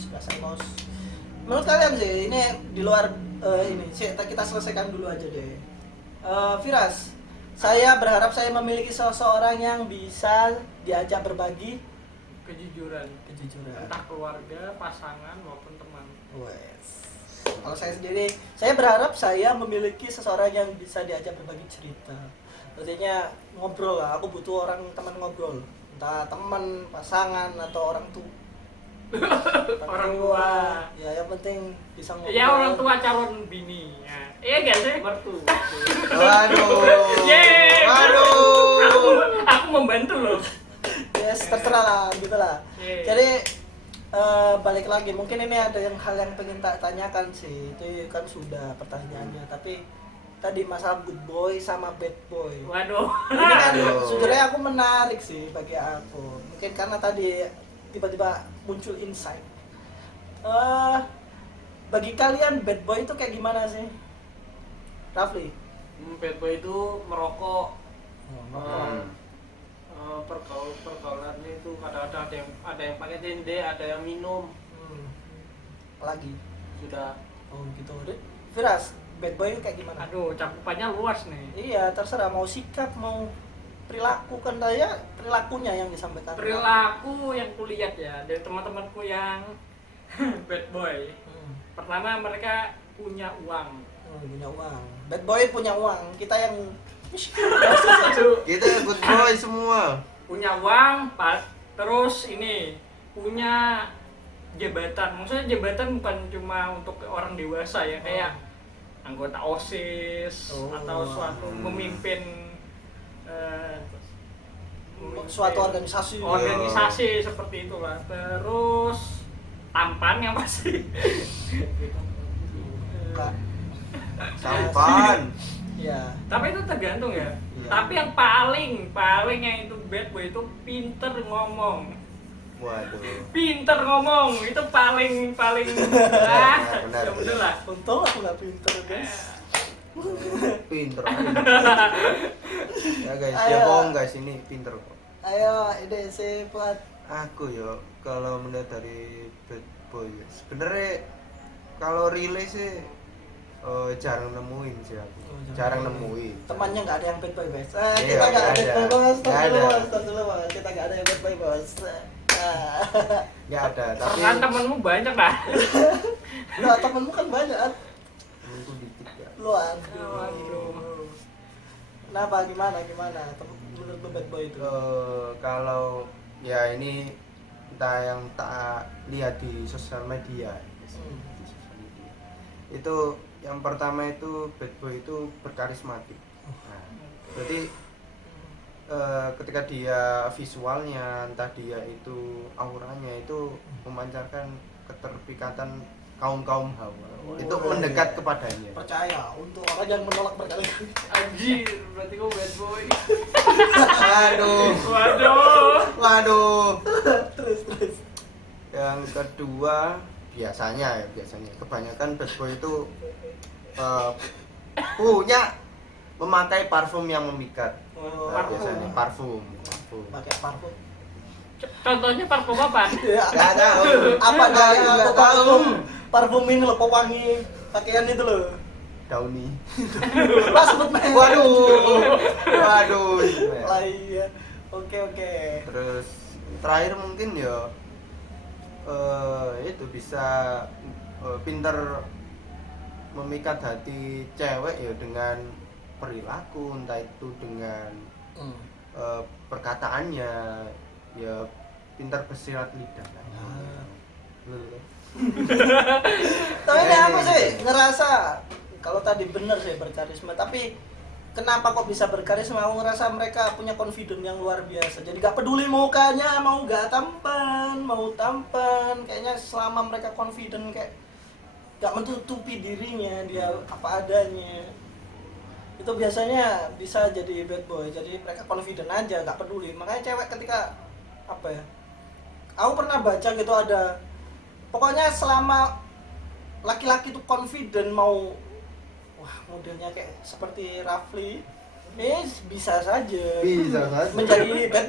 Biasa, bos. Menurut kalian sih ini di luar ini kita selesaikan dulu aja deh. Firas, saya berharap saya memiliki seseorang yang bisa diajak berbagi Kejujuran. Entah keluarga, pasangan maupun teman. Wes. Kalau saya sendiri, saya berharap saya memiliki seseorang yang bisa diajak berbagi cerita. Artinya ngobrol lah. Aku butuh orang teman ngobrol. Entah teman, pasangan atau orang tua. Orang tua. Ya, yang penting bisa ngobrol. Ya orang tua calon bini. Ya. Iya gak sih? Mertu. Waduh. Yeay. Waduh. Aku membantu loh. Yes, terserah lah, gitu lah. Yeay. Jadi balik lagi, mungkin ini ada hal yang pengen tak tanyakan sih. Itu kan sudah pertanyaannya, tapi tadi masalah good boy sama bad boy. Waduh. Ini kan Aduh. sebenarnya aku menarik sih bagi aku. Mungkin karena tadi tiba-tiba muncul insight. Bagi kalian bad boy itu kayak gimana sih? Rafli? Bad boy itu merokok. Hmm. Pergaulan itu kadang-kadang ada yang pakai tende, ada yang minum. Lagi. Sudah. Oh gitu. Firas, bad boy itu kayak gimana? Aduh, cakupannya luas nih. Iya, terserah mau sikap, mau perilaku kan saya perilakunya yang disampaikan. Perilaku yang kulihat ya dari teman-temanku yang bad boy. Pertama mereka punya uang. Punya uang. Bad boy punya uang. Kita yang Kita good boy semua. Punya uang, terus ini punya jabatan. Maksudnya jabatan bukan cuma untuk orang dewasa ya, kayak anggota OSIS atau suatu memimpin suatu organisasi. Organisasi seperti itulah. Terus tampan yang pasti. Kak. Sampan. Iya. Tapi itu tergantung ya. Iya. Tapi yang paling yang itu bad boy itu pinter ngomong. Waduh. Pinter ngomong itu paling Benar, ya bener lah. Untung aku nggak pinter guys. Pinter. Ya guys, Ayo. ya bohong guys, ini pinter kok. Ayo, ide sih buat Aku yo kalau melihat dari bad boy ya, sebenarnya kalau relay sih jarang nemuin sih aku. Jarang nemuin. temannya nggak ada yang bad boy guys. Iya, Kita nggak ada nggak bad boy bos. ada. Nggak ada. Tos dulu bos. Kita nggak ada yang bad boy bos. Nggak ada, tapi Kan temenmu banyak lah. Lu temenmu kan banyak. menurutku dikit ya. Lu Waduh. Kenapa gimana? Menurut lu bad boy itu? Kalau ya ini entah yang tak lihat di sosial media, di sosial media. Itu yang pertama itu bad boy itu berkarismatik. Nah, berarti ketika dia visualnya, entah dia itu auranya itu memancarkan keterpikatan kaum hawa. Itu mendekat kepadanya. Percaya untuk orang yang menolak berkali-kali. Anjir, berarti kau bad boy. Waduh. Terus. Yang kedua biasanya kebanyakan bad boy itu punya memakai parfum yang memikat. Nah, biasanya parfum. Pakai parfum. Contohnya parfum apa? Ya, Nggak tahu. apa daya Nggak aku tahu. parfum ini loh pewangi pakaian itu loh. Dauni. Lah sebut merek. Waduh. Lah iya. Oke. Terus terakhir mungkin ya itu bisa pinter memikat hati cewek ya dengan perilaku, entah itu dengan perkataannya, ya pinter bersilat lidah lah. Tapi ini aku sih ngerasa kalau tadi bener sih berkarisma, tapi kenapa kok bisa berkarisma? Aku ngerasa mereka punya confidence yang luar biasa. Jadi gak peduli mukanya, mau gak tampan, kayaknya selama mereka confident kayak gak menutupi dirinya, dia apa adanya. Itu biasanya bisa jadi bad boy. Jadi mereka confident aja, gak peduli. Makanya cewek ketika apa ya? Aku pernah baca gitu ada, pokoknya selama laki-laki itu confident mau wah modelnya kayak seperti Rafli Bisa saja. Bisa saja. Menjadi bad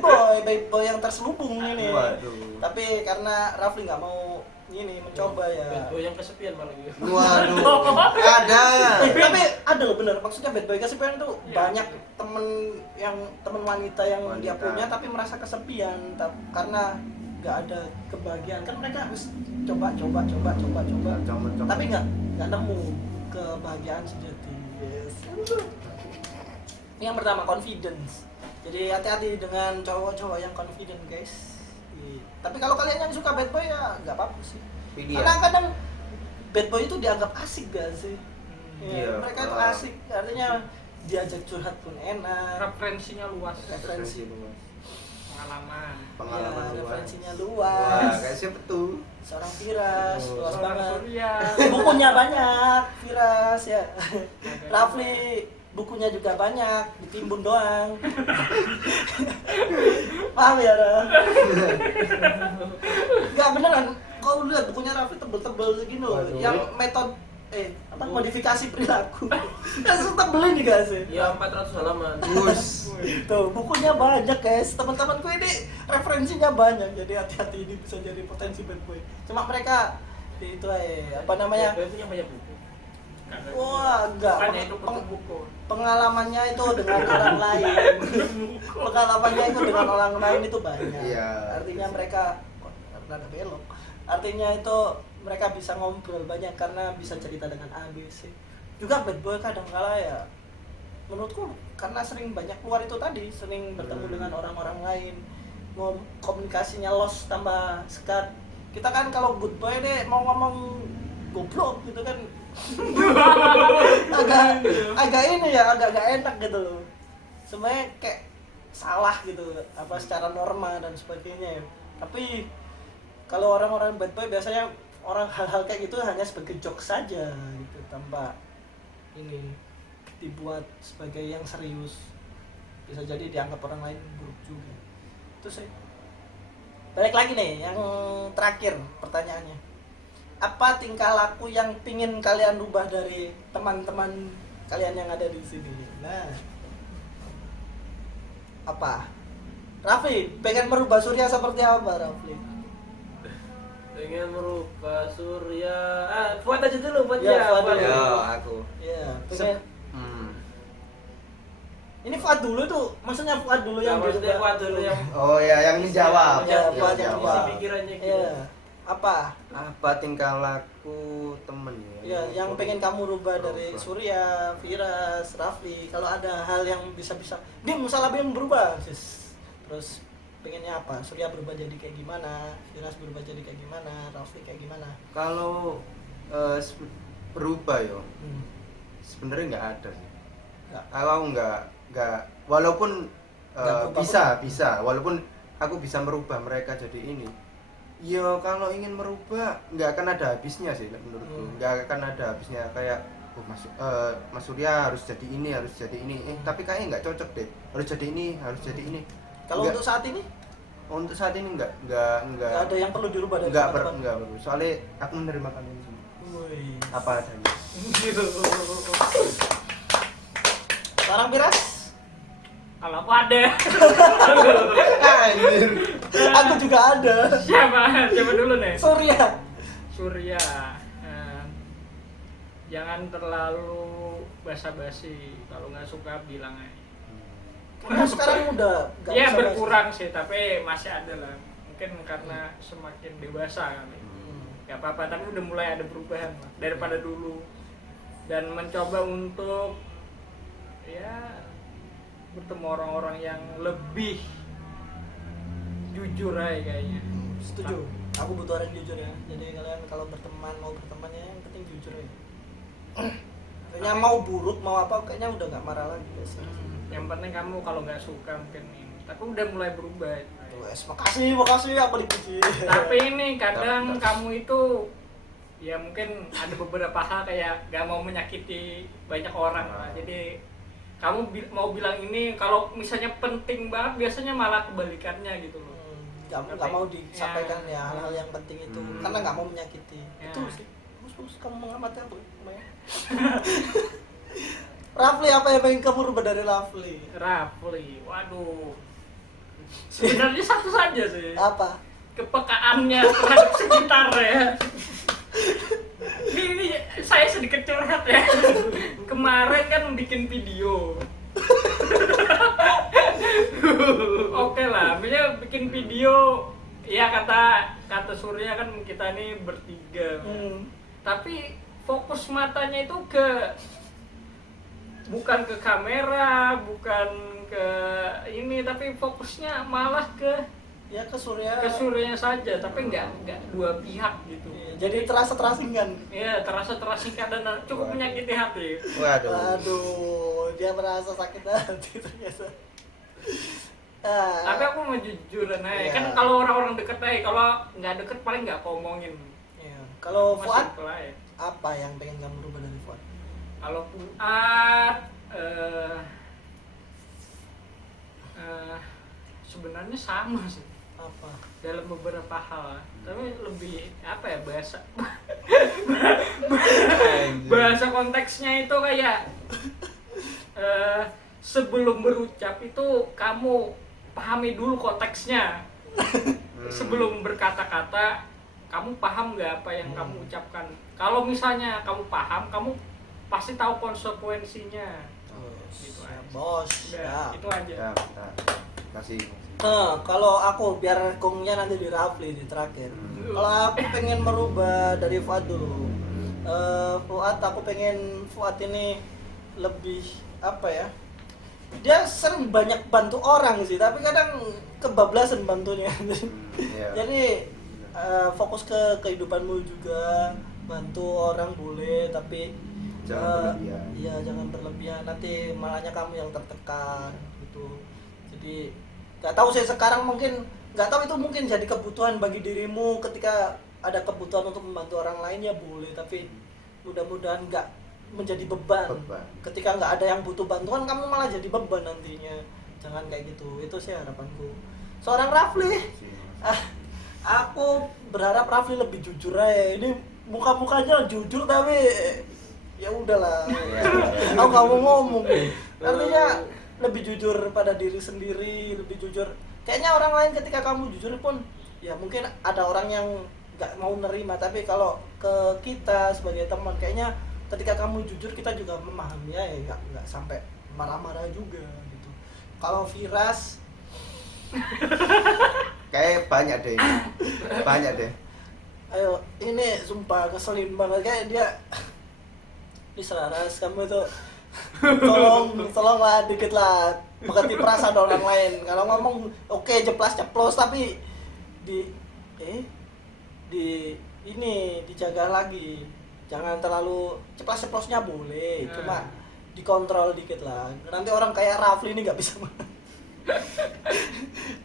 boy yang terselubung ini. Waduh. Tapi karena Rafli nggak mau ini mencoba ya. Bad boy yang kesepian malah gitu. Waduh. Ada. Tapi ada loh bener, maksudnya bad boy kesepian itu Iya. banyak temen wanita yang dia Wanita. punya tapi merasa kesepian karena nggak ada kebahagiaan, kan mereka harus coba tapi nggak nemu kebahagiaan sejati. Yes. Yang pertama, confidence. Jadi hati-hati dengan cowok-cowok yang confident, guys. Tapi kalau kalian yang suka bad boy ya nggak apa-apa sih. Pilihan. Karena kadang bad boy itu dianggap asik gak sih? Iya. Mereka itu asik, artinya diajak curhat pun enak. Referensinya luas, Referensi. pengalaman. Pengalaman Ya, luas. referensinya Wah, luas. kayak siapa tuh? Seorang Firas, Oh, luas Seorang banget. Surya. Bukunya banyak, Firas ya. Rafli bukunya juga banyak, ditimbun doang. Paham ya, Raf? Enggak beneran. Kau lihat bukunya Rafli tebel-tebel segini loh. Waduh. Yang metode modifikasi perilaku. Kan tebel ini guys. Ya 400 halaman. Bus. Tuh, bukunya banyak guys. Teman-temanku ini referensinya banyak. Jadi hati-hati, ini bisa jadi potensi bad boy. Cuma mereka itu apa namanya? Bad boy punya banyak buku. Wah, enggak. Makanya itu buku. Pengalamannya itu dengan orang lain. Pengalamannya itu dengan orang lain itu banyak. Iya. Artinya mereka rada belok. Artinya itu mereka bisa ngobrol banyak karena bisa cerita dengan A, B, C. Juga bad boy kadang kala ya menurutku karena sering banyak keluar itu tadi, sering bertemu dengan orang-orang lain. Komunikasinya lost tambah sekat. Kita kan kalau good boy deh mau ngomong goblok gitu kan. agak ini ya, agak gak enak gitu loh. Sebenarnya kayak salah gitu apa secara norma dan sebagainya ya. Tapi kalau orang-orang bad boy biasanya orang hal-hal kayak gitu hanya sebagai joke saja gitu, tanpa ini dibuat sebagai yang serius. Bisa jadi dianggap orang lain buruk juga. Itu sih. Balik lagi nih yang terakhir pertanyaannya. Apa tingkah laku yang pingin kalian rubah dari teman-teman kalian yang ada di sini? Nah, apa? Rafli, pengen merubah Surya seperti apa, Rafli? Pengen merubah Surya. Fuad aja dulu, Fuad Ya, ya. Fuad Fuad. dulu. Ya, aku. Iya, pengen. Hmm. Ini Fuad dulu tuh, maksudnya Fuad dulu yang maksudnya dirubah. Fuad dulu yang Oh ya, yang dijawab. Ya, Yang Fuad yang dijawab. dijawab. isi pikirannya gitu. Iya. Apa? Apa tingkah laku temen ya? Ya, yang pengen kamu rubah dari Rubah. Surya, Firas, Rafli. Kalau ada hal yang bisa-bisa, Bim, salah Bim berubah. Terus pengennya apa? Surya berubah jadi kayak gimana? Firas berubah jadi kayak gimana? Rafli kayak gimana? Kalau berubah yo, Hmm. sebenarnya nggak ada sih. Nggak. Aku nggak walaupun Nggak berubah bisa walaupun aku bisa merubah mereka jadi ini. Yo kalau ingin merubah nggak akan ada habisnya sih menurutku. Nggak akan ada habisnya kayak Mas Surya harus jadi ini tapi kayaknya nggak cocok deh, harus jadi ini Kalau Nggak. untuk saat ini Untuk saat ini nggak nggak ada yang perlu dirubah dari nggak teman-teman. perlu, soalnya aku menerima kalian semua Wih. apa adanya. Sekarang Firas? Kalau aku ada. Anjir. Aku juga ada. Siapa dulu nih? Surya. Surya. Jangan terlalu basa-basi. Kalau nggak suka bilang aja. Karena sekarang udah nggak Ya bisa berkurang sih, tapi masih ada lah. Mungkin karena semakin dewasa kali. Gak apa-apa, tapi udah mulai ada perubahan lah, daripada dulu. Dan mencoba untuk ya bertemu orang-orang yang lebih jujur aja kayaknya. Setuju. Aku butuh orang jujur ya. Jadi kalian kalau mau berteman ya yang penting jujur ya. Kayaknya mau buruk mau apa kayaknya udah nggak marah lagi guys. Yang penting kamu kalau nggak suka mungkin ini, tapi udah mulai berubah. Wes, makasih apa dipuji. Tapi ini kadang kamu itu ya mungkin ada beberapa hal kayak gak mau menyakiti banyak orang lah. Jadi kamu mau bilang ini kalau misalnya penting banget biasanya malah kebalikannya gitu loh. Nggak mau disampaikan ya hal-hal yang penting itu karena nggak mau menyakiti. Ya. Itu sih. Terus kamu mengamati apa? Rafli, apa yang pengen kamu rubah dari Rafli? Rafli, waduh. Sebenarnya satu saja sih. Apa? Kepekaannya terhadap sekitar ya. Ini saya sedikit curhat ya. Kemarin kan bikin video. Oke lah, misalnya bikin video, ya kata Surya kan kita ini bertiga. Tapi fokus matanya itu bukan ke kamera, bukan ke ini, tapi fokusnya malah ke Ya ke Surya. Suryanya saja, tapi nggak dua pihak gitu. Iya, jadi terasa terasingkan. Iya, terasa terasingkan dan cukup menyakiti hati. Waduh. Aduh, dia merasa sakit hati ternyata. Tapi aku mau jujuran aja, Iya. kan kalau orang-orang deket aja, kalau nggak deket paling nggak aku omongin. Iya. Kalau Masih Fuad, simple aja. apa yang pengen kamu rubah dari Fuad? Kalau Fuad, sebenarnya sama sih Apa? dalam beberapa hal, tapi lebih apa ya, bahasa konteksnya itu kayak sebelum berucap itu kamu pahami dulu konteksnya. Sebelum berkata-kata kamu paham nggak apa yang kamu ucapkan. Kalau misalnya kamu paham, kamu pasti tahu konsekuensinya. Gitu Ya, aja. bos. Udah, Ya. itu aja. Ya, nah, kasih. Kalau aku biar kongnya nanti di Rafli di terakhir. Kalau aku pengen merubah dari Fuad dulu. Fuad, aku pengen Fuad ini lebih apa ya? Dia sering banyak bantu orang sih, tapi kadang kebablasan bantunya. Iya. Jadi fokus ke kehidupanmu juga, bantu orang boleh, tapi Jangan berlebihan. Iya, jangan berlebihan. Nanti malahnya kamu yang tertekan gitu. Jadi nggak tahu sih sekarang, mungkin nggak tahu itu mungkin jadi kebutuhan bagi dirimu ketika ada kebutuhan untuk membantu orang lain, ya boleh, tapi mudah-mudahan nggak menjadi beban. Ketika nggak ada yang butuh bantuan, kamu malah jadi beban nantinya. Jangan kayak gitu. Itu sih harapanku. Seorang Rafli, aku berharap Rafli lebih jujur aja. Ini muka-mukanya jujur tapi ya udahlah. Aku nggak mau ngomong. Artinya lebih jujur pada diri sendiri, lebih jujur. Kayaknya orang lain ketika kamu jujur pun, ya mungkin ada orang yang nggak mau nerima. Tapi kalau ke kita sebagai teman, kayaknya ketika kamu jujur kita juga memahami ya, nggak sampai marah-marah juga gitu. Kalau Firas, Kayak banyak deh. Banyak deh. ayo ini sumpah keselin banget kayak dia. Ini Selaras, kamu itu tolonglah dikit lah mengerti perasaan orang lain. Kalau ngomong oke, ceplos tapi di ini dijaga lagi. Jangan terlalu ceplos-ceplosnya boleh, cuma dikontrol dikit lah. Nanti orang kayak Rafli ini nggak bisa.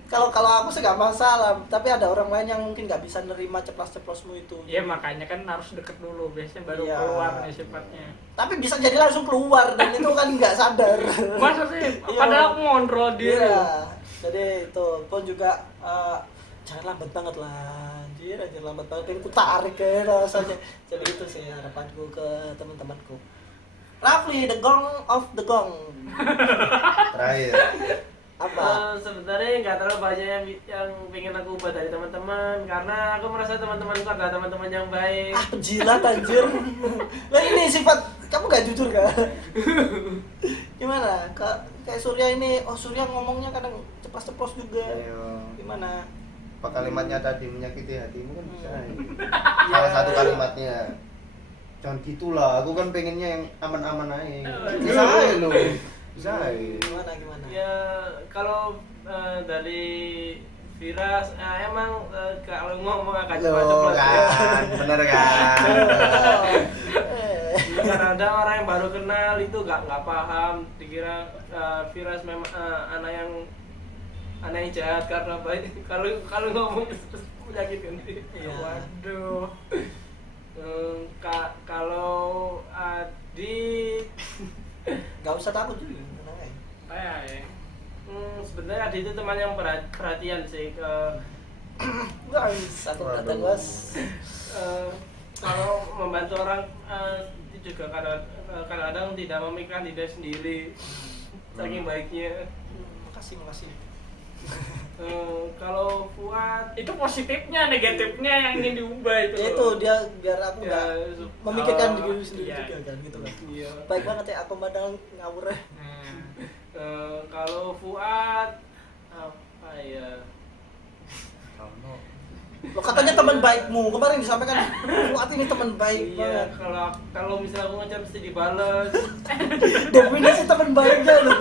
Kalau aku sih nggak masalah, tapi ada orang lain yang mungkin nggak bisa nerima ceplos-ceplosmu itu. Ya makanya kan harus deket dulu, biasanya baru Iya. keluar nih sifatnya. Tapi bisa jadi langsung keluar dan itu kan nggak sadar. Masa sih? Iya. Padahal aku ngontrol diri. Iya. Jadi itu pun juga jangan lambat banget lah. Anjir lambat banget, pengen ku tarik ke rasanya. Jadi itu sih harapanku ke teman-temanku. Rafli, the gong of the gong. Terakhir. Apa? Sebenarnya nggak terlalu banyak yang pengen aku ubah dari teman-teman, karena aku merasa teman-temanku adalah teman-teman yang baik. Penjilat anjir. Lah ini sifat kamu gak jujur kan? Gimana? Kayak Surya ini, Surya ngomongnya kadang ceplos-ceplos juga. Ayo. Gimana? Apa kalimatnya tadi menyakiti hatimu kan bisa. Salah satu kalimatnya. Jangan gitulah, aku kan pengennya yang aman-aman aja. Bisa aja loh. Bisa aja. Gimana? Ya kalau dari Firas, emang kalau ngomong agak Loh cepat-cepat ya. kan, bener kan. Karena ada orang yang baru kenal itu nggak paham, dikira Firas memang anak yang jahat karena baik. Kalau ngomong terus menyakitkan. Iya. Waduh. Kalau Adit, Gak usah takut juga, tenang aja. kayak ya. Sebenarnya Adit itu teman yang perhatian sih. Guys, aku datang bos. Kalau membantu orang itu juga kadang-kadang tidak memikirkan diri sendiri, saking baiknya. Makasih. Kalau Fuad Itu positifnya, negatifnya yang ingin diubah itu. Ya itu dia biar aku Ya, nggak memikirkan oh, diri sendiri iya. juga kan gitu kan. iya. Baik banget ya aku padahal ngawur ya. Kalau Fuad apa ya? Lo katanya teman baikmu kemarin disampaikan Fuad ini teman baik Iya, banget. kalau misalnya aku ngechat mesti dibales. Definisi teman baiknya loh.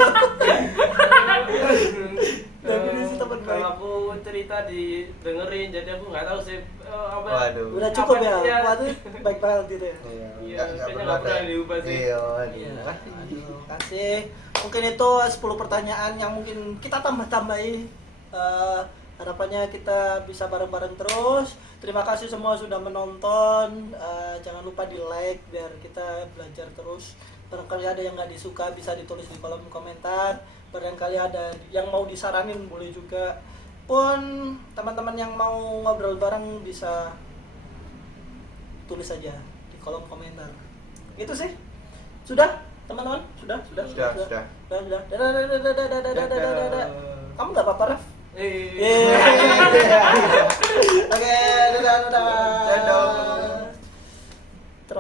Definisi teman baik. Kalau aku cerita didengerin, jadi aku nggak tahu sih apa. Waduh. Udah cukup apa ya. dia- Fuad itu baik banget gitu ya. Iya, Iya, nggak kayaknya perlu nggak pernah ada. diubah sih. Iya, waduh. Iya. Makasih. Aduh, kasih. Mungkin itu 10 pertanyaan yang mungkin kita tambah-tambahi. Harapannya kita bisa bareng-bareng terus. Terima kasih semua sudah menonton. Jangan lupa di like biar kita belajar terus. Barangkali ada yang nggak disuka bisa ditulis di kolom komentar. Barangkali ada yang mau disaranin boleh juga. Pun teman-teman yang mau ngobrol bareng bisa tulis aja di kolom komentar. Itu sih. Sudah, teman-teman? Sudah. Sudah. Dadah. Kamu nggak apa-apa, Raf? Eh, Yeah.